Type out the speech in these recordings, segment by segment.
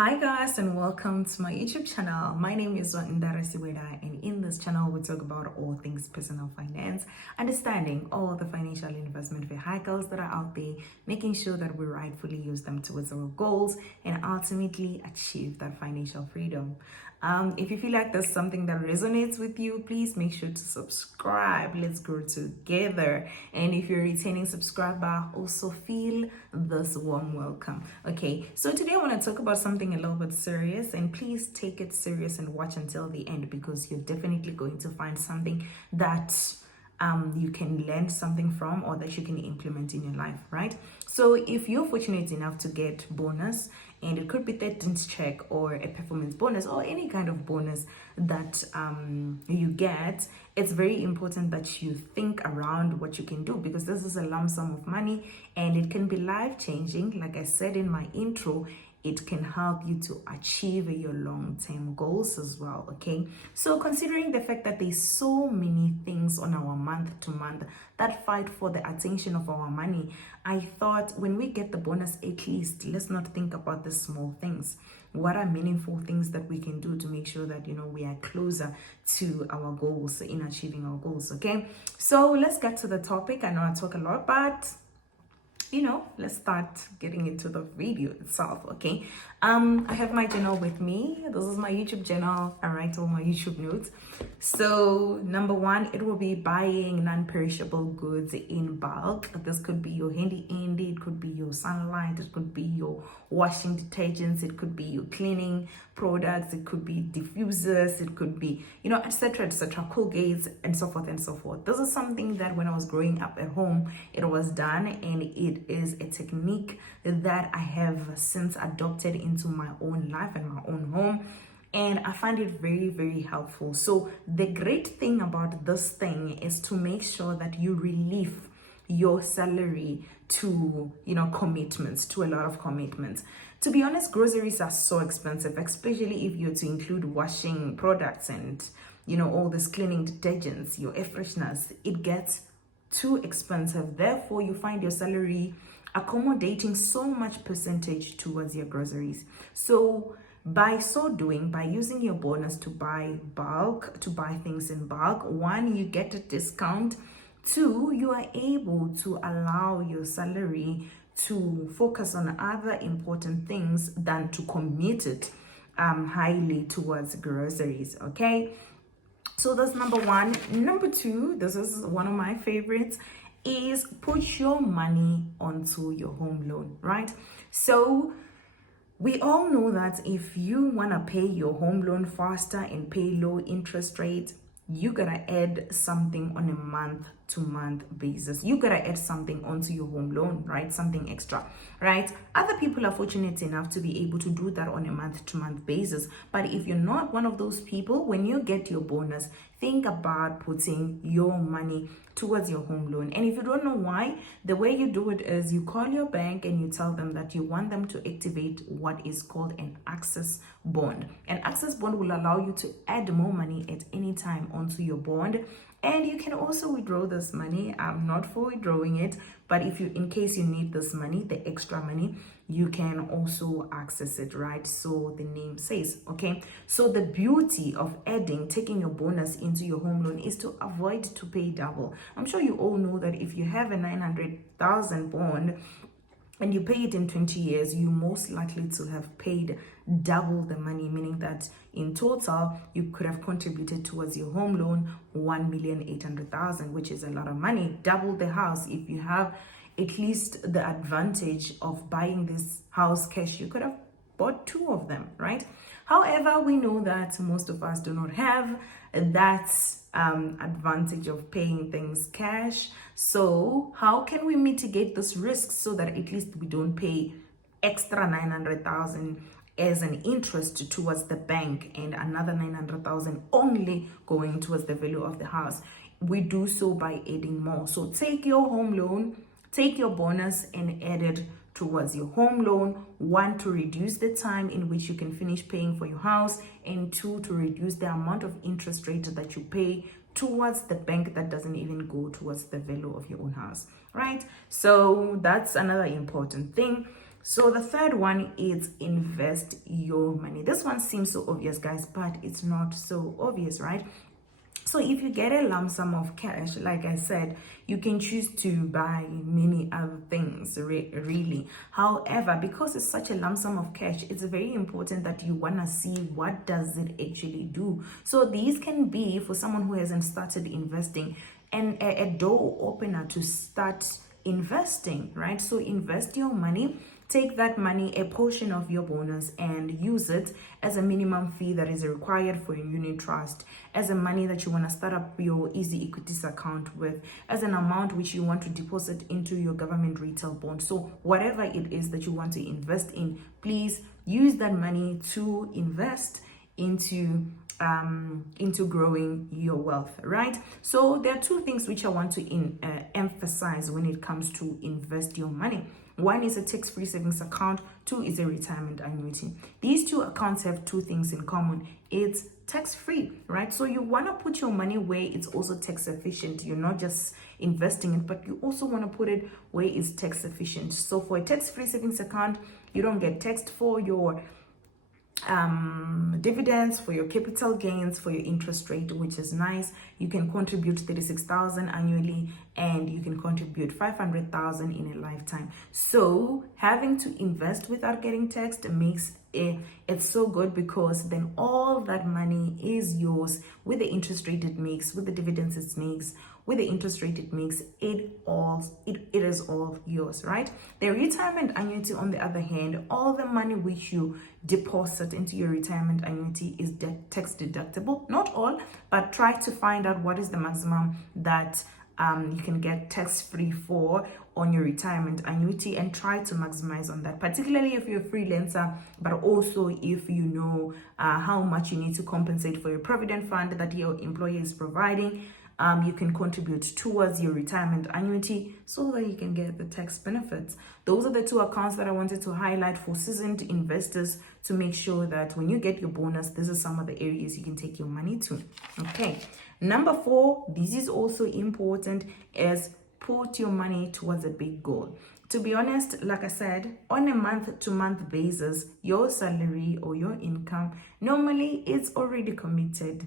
Hi guys and welcome to my YouTube channel. My name is Zwanndanana, and in this channel we talk about all things personal finance, understanding all the financial investment vehicles that are out there, making sure that we rightfully use them towards our goals and ultimately achieve that financial freedom. If you feel like there's something that resonates with you, please make sure to subscribe. Let's grow together. And if you're a returning subscriber, also feel this warm welcome. Okay, so today I want to talk about something a little bit serious, and please take it serious and watch until the end, because you're definitely going to find something that you can learn something from, or that you can implement in your life, right? So if you're fortunate enough to get bonus, and it could be 13th check or a performance bonus or any kind of bonus that you get, it's very important that you think around what you can do, because this is a lump sum of money and it can be life-changing. Like I said in my intro, it can help you to achieve your long-term goals as well. Okay, so considering the fact that there's so many things on our month to month that fight for the attention of our money, I thought when we get the bonus, at least let's not think about the small things. What are meaningful things that we can do to make sure that we are closer to our goals, in achieving our goals? Okay, so let's get to the topic. I know I talk a lot, but let's start getting into the video itself. Okay, I have my journal with me. This is my YouTube channel. I write all my YouTube notes. So number one, it will be buying non-perishable goods in bulk. This could be your handy andy, it could be your sunlight, it could be your washing detergents, it could be your cleaning products, it could be diffusers, it could be etc., Colgates, and so forth and so forth. This is something that when I was growing up at home, it was done, and it is a technique that I have since adopted into my own life and my own home, and I find it very, very helpful. So the great thing about this thing is to make sure that you relieve your salary to commitments, to a lot of commitments. To be honest, groceries are so expensive, especially if you're to include washing products and all this cleaning detergents, your air fresheners. It gets too expensive. Therefore, you find your salary accommodating so much percentage towards your groceries. So by so doing, by using your bonus to buy things in bulk, one, you get a discount. Two, you are able to allow your salary to focus on other important things than to commit it highly towards groceries. Okay, so that's number one. Number two, this is one of my favorites, is put your money onto your home loan, right? So we all know that if you want to pay your home loan faster and pay low interest rates, you gotta add something on a month-to-month basis. You gotta add something onto your home loan, right? Something extra, right? Other people are fortunate enough to be able to do that on a month-to-month basis. But if you're not one of those people, when you get your bonus, think about putting your money towards your home loan. And if you don't know why, the way you do it is you call your bank and you tell them that you want them to activate what is called an access bond. An access bond will allow you to add more money at any time onto your bond. And you can also withdraw this money. I'm not for withdrawing it, but if you, in case you need this money, the extra money, you can also access it, right? So the name says, okay. So the beauty of taking your bonus into your home loan is to avoid to pay double. I'm sure you all know that if you have a 900,000 bond and you pay it in 20 years, you're most likely to have paid double the money, meaning that in total, you could have contributed towards your home loan 1,800,000, which is a lot of money. Double the house. If you have at least the advantage of buying this house cash, you could have bought two of them, right? However, we know that most of us do not have that advantage of paying things cash. So how can we mitigate this risk so that at least we don't pay extra 900,000 as an interest towards the bank and another 900,000 only going towards the value of the house? We do so by adding more. So take your home loan, take your bonus and add it towards your home loan. One, to reduce the time in which you can finish paying for your house, and two, to reduce the amount of interest rate that you pay towards the bank that doesn't even go towards the value of your own house, right? So that's another important thing. So the third one is invest your money. This one seems so obvious, guys, but it's not so obvious, right? So if you get a lump sum of cash, like I said, you can choose to buy many other things, really. However, because it's such a lump sum of cash, it's very important that you want to see what does it actually do. So these can be, for someone who hasn't started investing, and a door opener to start investing, right? So invest your money. Take that money, a portion of your bonus, and use it as a minimum fee that is required for your unit trust, as a money that you want to start up your easy equities account with, as an amount which you want to deposit into your government retail bond. So whatever it is that you want to invest in, please use that money to invest into growing your wealth, right? So there are two things which I want to emphasize when it comes to invest your money. One is a tax-free savings account. Two is a retirement annuity. These two accounts have two things in common. It's tax-free, right? So you want to put your money where it's also tax efficient. You're not just investing it, but you also want to put it where it's tax efficient. So for a tax-free savings account, you don't get taxed for your dividends, for your capital gains, for your interest rate, which is nice. You can contribute 36,000 annually, and you can contribute 500,000 in a lifetime. So having to invest without getting taxed makes it's so good, because then all that money is yours with the interest rate it makes, with the dividends it makes, with the interest rate it makes, it is all yours, right? The retirement annuity, on the other hand, all the money which you deposit into your retirement annuity is tax deductible. Not all, but try to find out what is the maximum that you can get tax-free for on your retirement annuity, and try to maximize on that, particularly if you're a freelancer, but also if you know how much you need to compensate for your provident fund that your employer is providing. You can contribute towards your retirement annuity so that you can get the tax benefits. Those are the two accounts that I wanted to highlight for seasoned investors, to make sure that when you get your bonus, this is some of the areas you can take your money to. Okay. Number 4, this is also important, is put your money towards a big goal. To be honest, like I said, on a month-to-month basis, your salary or your income normally it's already committed.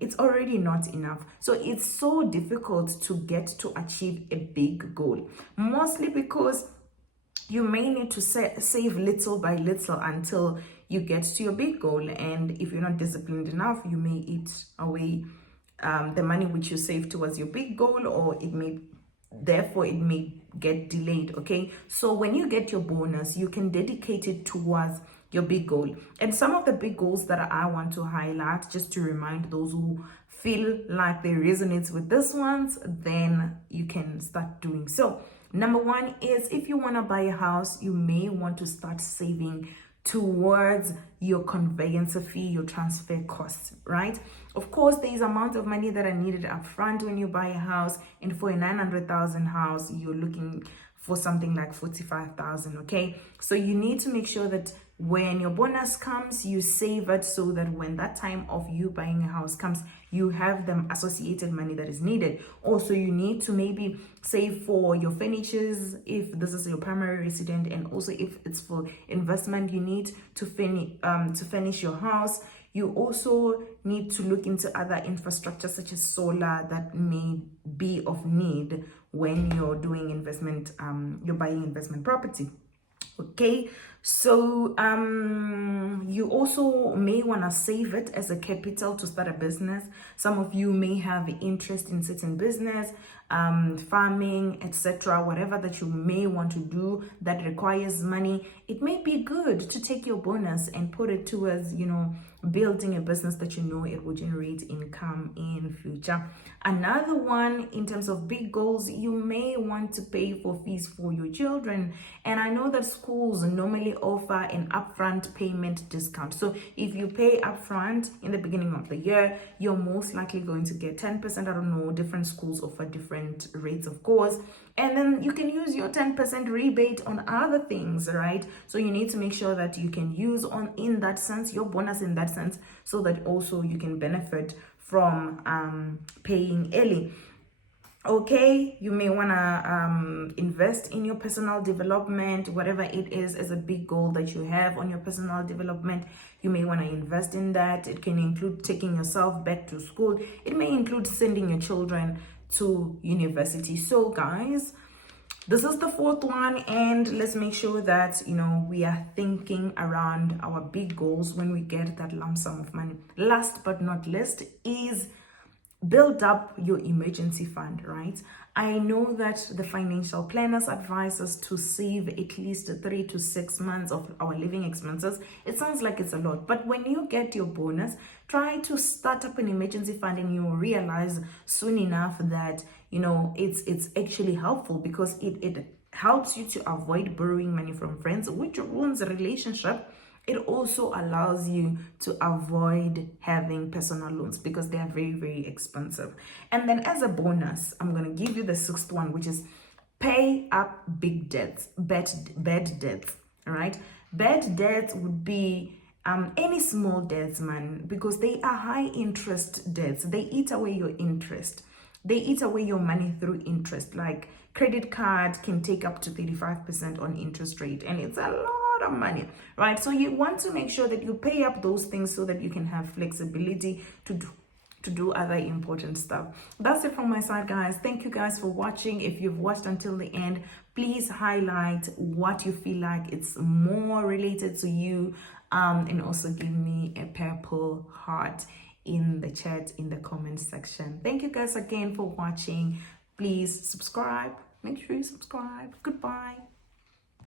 It's already not enough. So it's so difficult to get to achieve a big goal, mostly because you may need to save little by little until you get to your big goal. And if you're not disciplined enough, you may eat away the money which you save towards your big goal, or it may get delayed. Okay, so when you get your bonus, you can dedicate it towards your big goal. And some of the big goals that I want to highlight, just to remind those who feel like they resonate with this ones, then you can start doing so. Number 1 is, if you want to buy a house, you may want to start saving towards your conveyance fee, your transfer costs, right? Of course, there is amount of money that are needed up front when you buy a house, and for a 900,000 house, you're looking for something like 45,000. Okay, so you need to make sure that when your bonus comes, you save it, so that when that time of you buying a house comes, you have the associated money that is needed. Also, you need to maybe save for your furnitures if this is your primary resident, and also if it's for investment, you need to finish your house. You also need to look into other infrastructure such as solar that may be of need when you're doing investment, you're buying investment property. Okay, so you also may want to save it as a capital to start a business. Some of you may have interest in certain business, farming, etc. Whatever that you may want to do that requires money, it may be good to take your bonus and put it towards, building a business that it will generate income in future. Another one, in terms of big goals, you may want to pay for fees for your children. And I know that schools normally offer an upfront payment discount. So if you pay upfront in the beginning of the year, you're most likely going to get 10%. I don't know, different schools offer different rates, of course. And then you can use your 10% rebate on other things, right? So you need to make sure that you can use in that sense, your bonus in that sense, so that also you can benefit from paying early. Okay, you may want to invest in your personal development, whatever it is a big goal that you have on your personal development. You may want to invest in that. It can include taking yourself back to school. It may include sending your children to university. So guys, this is the fourth one, and let's make sure that we are thinking around our big goals when we get that lump sum of money. Last but not least is build up your emergency fund, right? I know that the financial planners advise us to save at least 3 to 6 months of our living expenses. It sounds like it's a lot, but when you get your bonus, try to start up an emergency fund, and you'll realize soon enough that it's actually helpful, because it helps you to avoid borrowing money from friends, which ruins a relationship. It also allows you to avoid having personal loans, because they are very, very expensive. And then as a bonus, I'm going to give you the sixth one, which is pay up big debts, bad debts, all right? Bad debts would be any small debts, man, because they are high interest debts. They eat away your interest. They eat away your money through interest. Like credit card can take up to 35% on interest rate, and it's a lot of money, right? So you want to make sure that you pay up those things so that you can have flexibility to do other important stuff. That's it from my side, guys. Thank you guys for watching. If you've watched until the end, please highlight what you feel like it's more related to you, and also give me a purple heart in the chat, in the comment section. Thank you guys again for watching. Please subscribe. Make sure you subscribe. Goodbye.